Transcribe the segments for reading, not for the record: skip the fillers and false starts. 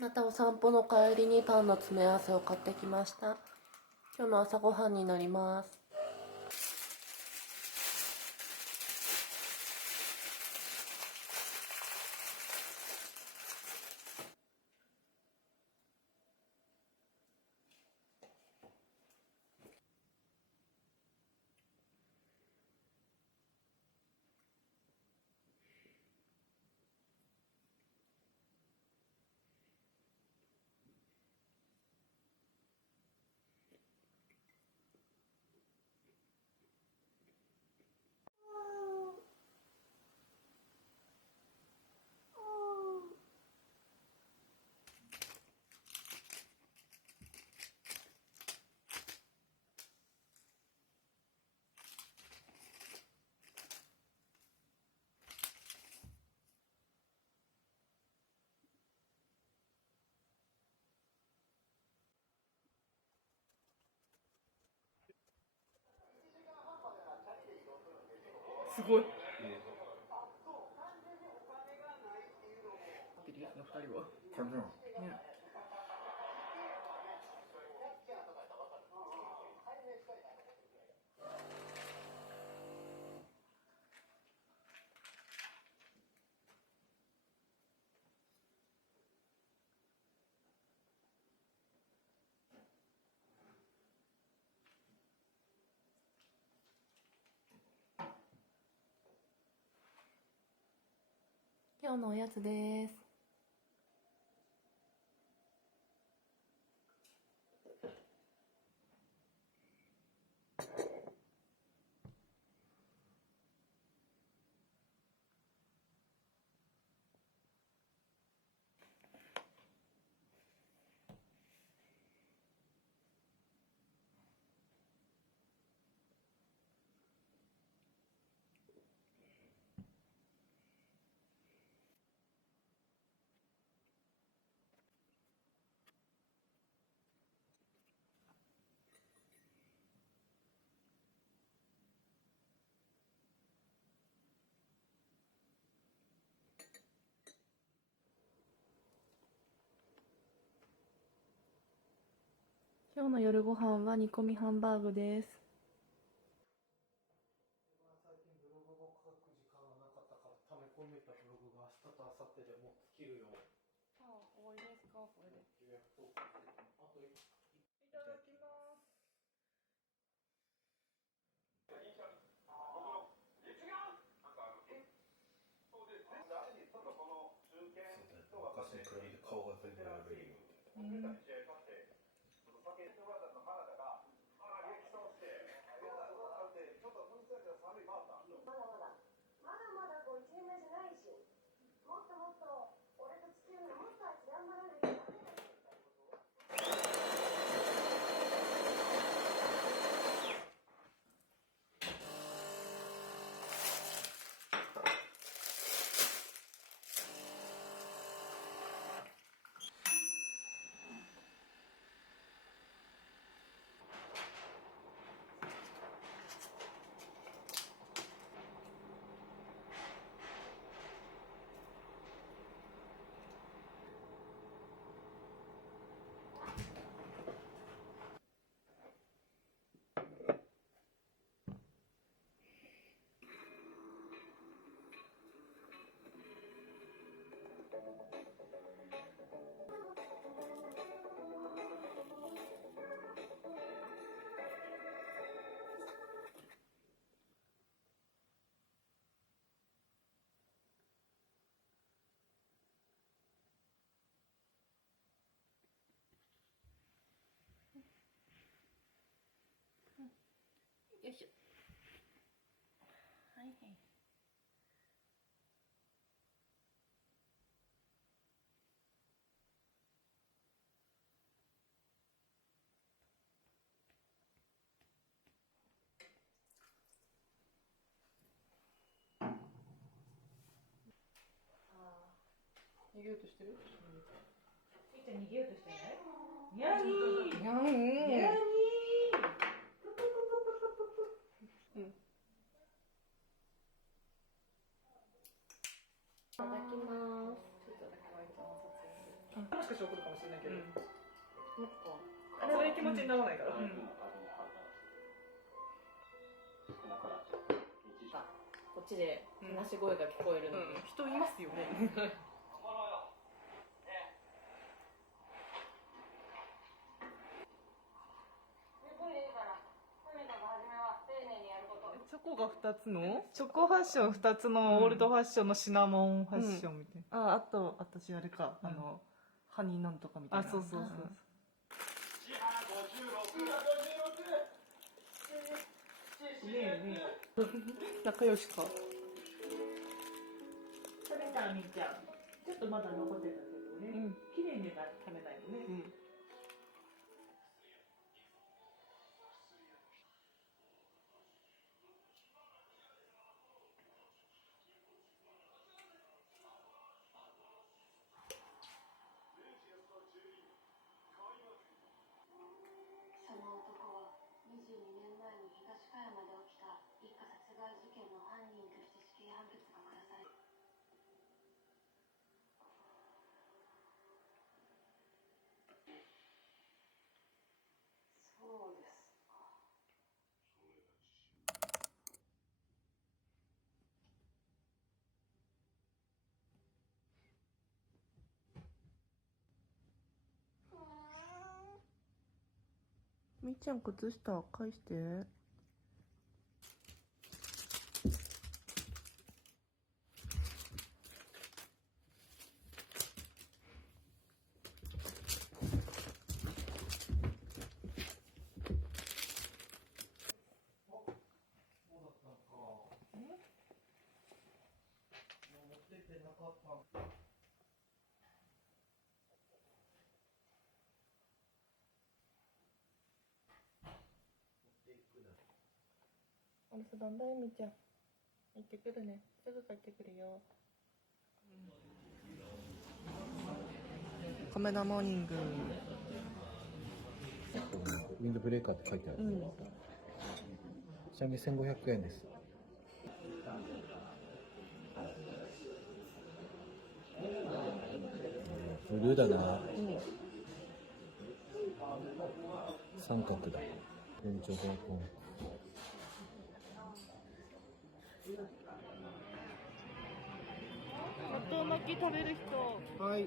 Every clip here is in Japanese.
またお散歩の帰りにパンの詰め合わせを買ってきました。今日の朝ごはんになります。すごい。ビリヤの2人は。感じなの？ね。今日のおやつです。今日の夜ご飯は煮込みハンバーグです。最近ブログを書く時間がなかったから溜め込んでいたブログが明日と明後日でもう尽きるよ。あ、終わりですか、これで。あといただきます。昔に比べて顔が全然悪いよ。まだまだこう1年目じゃないし、もっともっと俺と付き合うのもっとあいつ頑張らなきゃダメだよみたいなことを。よいしょ。はいはい。逃げようとしてる？みーちゃん逃げようとしてない？にゃーにー。にゃん。ににゃーにー。うん。いただきます。ちょっとだけワイドの撮影する。もしかして怒るかもしれないけど、あそういう気持ちにならないから、こっちで話し声が聞こえるのに、人いますよね。チョコが2つのチョコファッション2つのオールドファッションのシナモンファッションみたいな、あと私あれか、ハニーなんとかみたいな、そうそうそう、ねえねえ仲良しか。食べたらみーちゃんちょっとまだ残ってたけどね、綺麗には食べないのね、その男は22年前に東川山で起きた一家殺害事件の犯人として死刑判決が下され、そうですか。みーちゃん靴下返して。持ってってなかった。お留守番だよ、みーちゃん。行ってくるね。すぐ帰ってくるよ。カメラモーニング。ウィンドブレーカーって書いてある。ちなみに1500円です。ブルーだな。三角だ。延長でポン。納豆巻き食べる人。はい。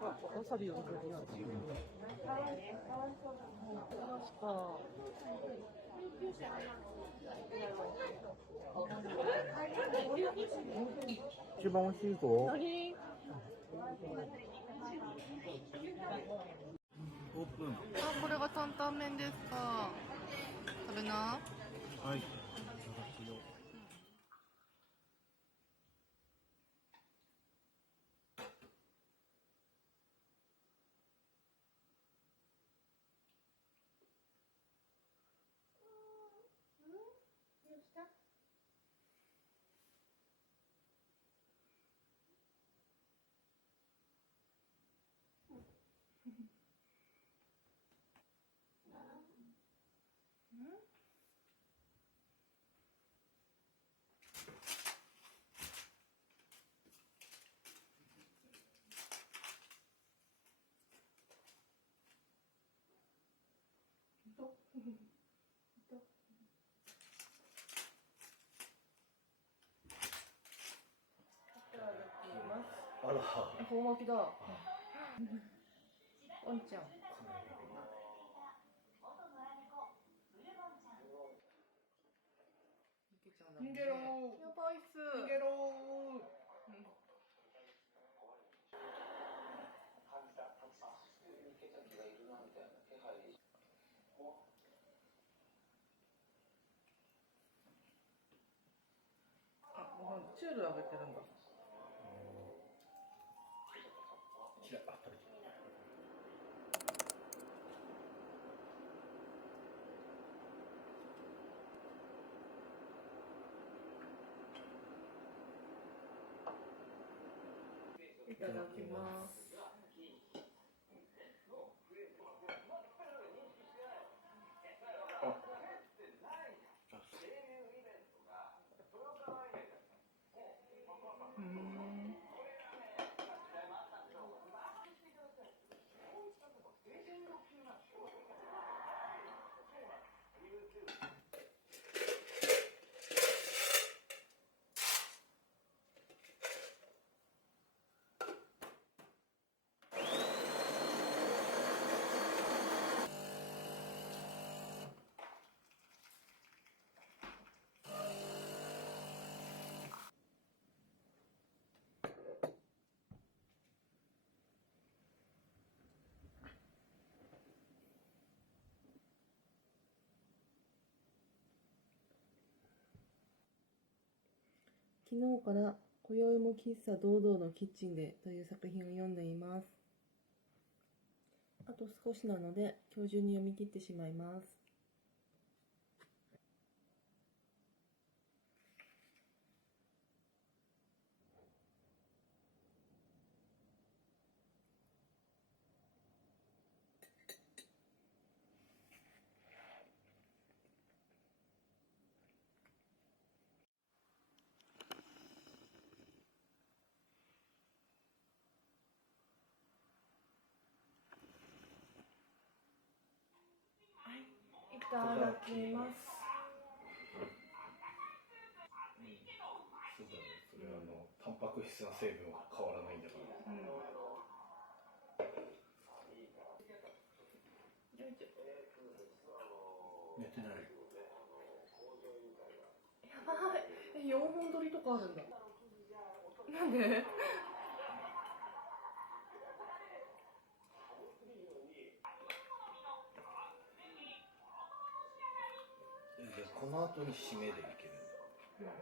わさびをくれる。一番美味しいぞ。オープン。あ、これが担々麺ですか。食べな。はい。あら。ほう巻きだ。ワンちゃん。逃げろー。やばいっす。逃げろー。あ、ご飯チュールあげてるんだ。違う、あ、食べてる。いただきます。昨日から今宵も喫茶堂々のキッチンでという作品を読んでいます。あと少しなので今日中に読み切ってしまいます。いただきます。そうだね、それはタンパク質の成分は変わらないんだから。寝てない。やばい。4本撮りとかあるんだ。なんで？この後に締めでいけるんだ。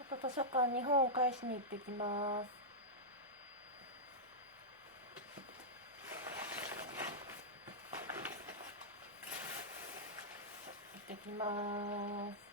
あと図書館に本を返しに行ってきます。行ってきます。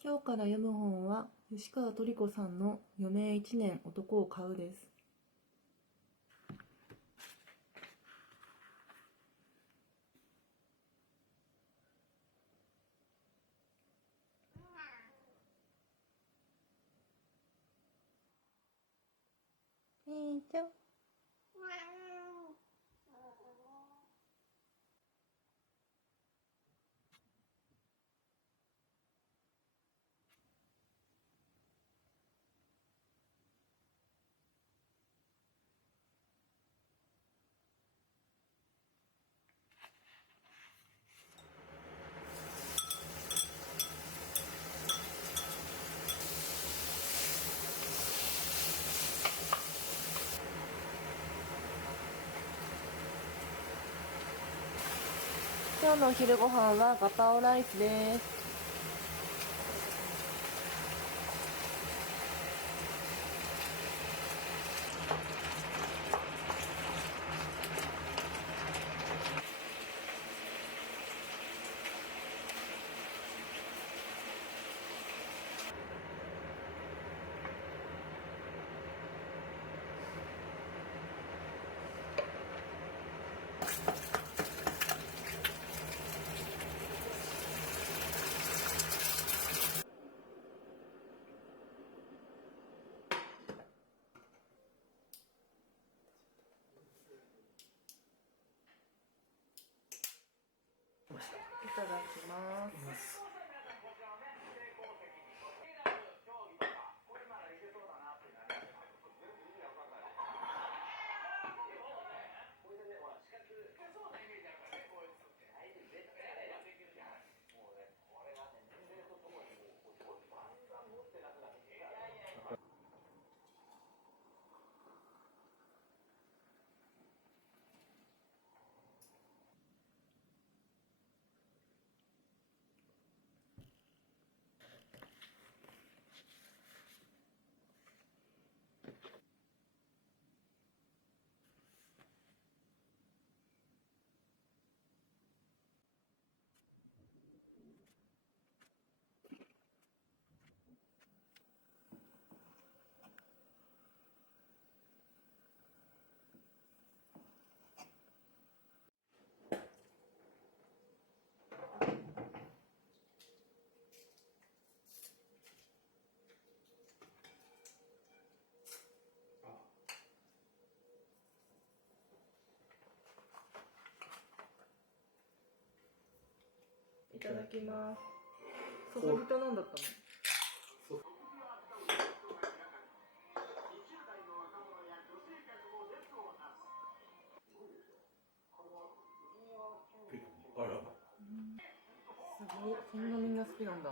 今日から読む本は吉川トリコさんの余命1年男を買うです。いいじゃん。今日のお昼ご飯はガパオライスです。いただきます。いただきます。注ぎとなんだったの？すごい、そんなみんな好きなんだ。